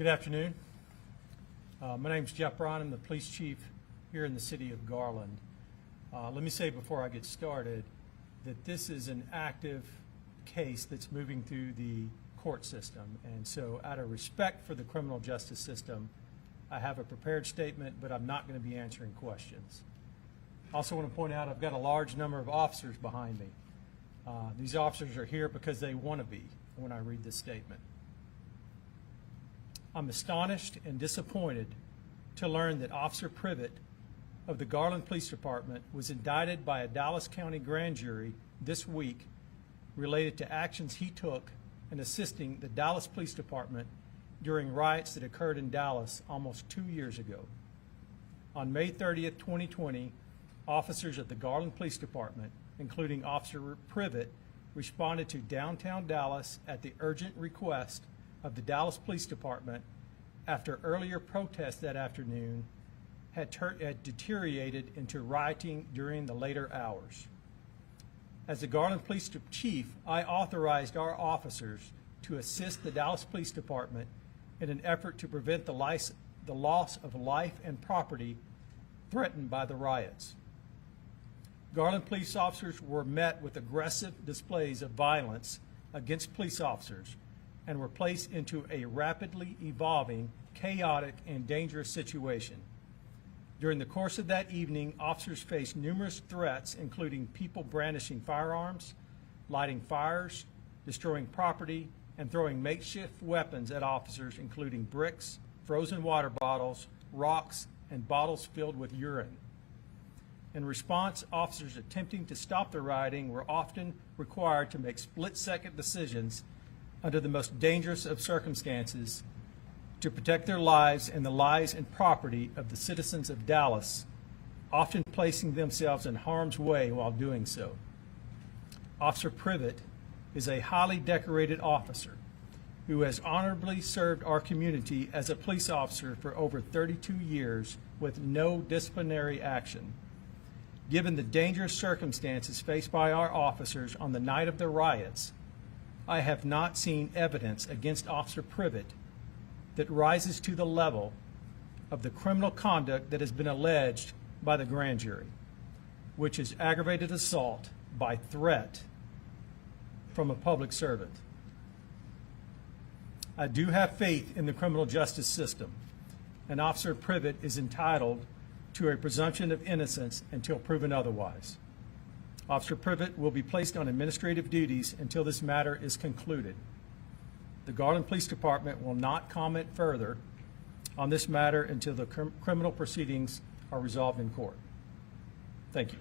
Good afternoon. My name is Jeff Bryan. I'm the police chief here in the city of Garland. Let me say before I get started that this is an active case that's moving through the court system. And so out of respect for the criminal justice system, I have a prepared statement, but I'm not going to be answering questions. I also want to point out I've got a large number of officers behind me. These officers are here because they want to be when I read this statement. I'm astonished and disappointed to learn that Officer Privet of the Garland Police Department was indicted by a Dallas County grand jury this week related to actions he took in assisting the Dallas Police Department during riots that occurred in Dallas almost 2 years ago. On May 30th, 2020, officers of the Garland Police Department, including Officer Privet, responded to downtown Dallas at the urgent request of the Dallas Police Department after earlier protests that afternoon had deteriorated into rioting during the later hours. As the Garland Police Chief, I authorized our officers to assist the Dallas Police Department in an effort to prevent the loss of life and property threatened by the riots. Garland police officers were met with aggressive displays of violence against police officers and were placed into a rapidly evolving, chaotic, and dangerous situation. During the course of that evening, officers faced numerous threats, including people brandishing firearms, lighting fires, destroying property, and throwing makeshift weapons at officers, including bricks, frozen water bottles, rocks, and bottles filled with urine. In response, officers attempting to stop the rioting were often required to make split-second decisions under the most dangerous of circumstances to protect their lives and the lives and property of the citizens of Dallas, often placing themselves in harm's way while doing so. Officer Privet is a highly decorated officer who has honorably served our community as a police officer for over 32 years with no disciplinary action. Given the dangerous circumstances faced by our officers on the night of the riots, I have not seen evidence against Officer Privet that rises to the level of the criminal conduct that has been alleged by the grand jury, which is aggravated assault by threat from a public servant. I do have faith in the criminal justice system, and Officer Privet is entitled to a presumption of innocence until proven otherwise. Officer Privet will be placed on administrative duties until this matter is concluded. The Garland Police Department will not comment further on this matter until the criminal proceedings are resolved in court. Thank you.